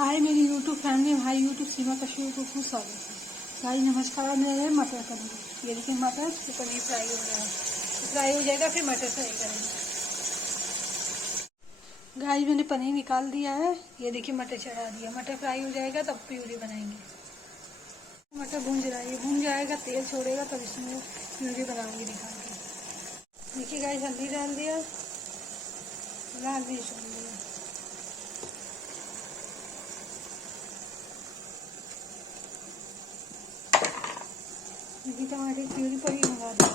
हाय मेरी YouTube family, hi YouTube सीमा कश्मीर को खूब स्वागत है। भाई नमस्कार। मेरे मटर पनीर, ये देखिए मटर तो पनीर फ्राई हो रहा है, फ्राई हो जाएगा फिर मटर फ्राई करेंगे। गाइस मैंने पनीर निकाल दिया है, ये देखिए मटर चढ़ा दिया। मटर फ्राई हो जाएगा तब प्यूरी बनाएंगे। मटर भून जाएगा, भून जाएगा, तेल छोड़ेगा तब इसमें प्यूरी बनाऊंगी निकाल के। देखिए गाइस हल्दी डाल दिया, लाल मिर्च डाल दिया। देखिए टमाटर की प्यूरी पर ही मंगा दिया।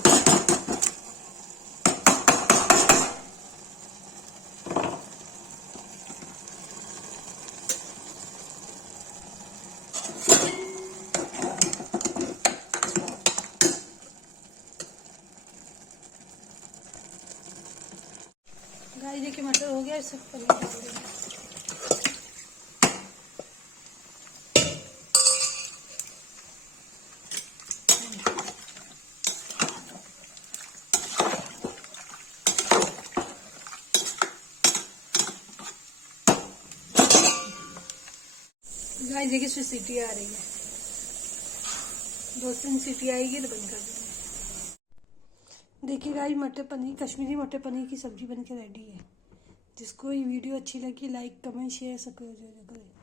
गाइस देखिए मटर हो गया, इससे पनीर डाल देंगे। गाइस देखिए इसमें सीटी आ रही है, 2-3 सीटी आएगी तो बंद कर देंगे। देखिए गाइस मटर पनीर, कश्मीरी मटर पनीर की सब्जी बनके रेडी है। जिसको ये वीडियो अच्छी लगी लाइक कमेंट शेयर सब करें।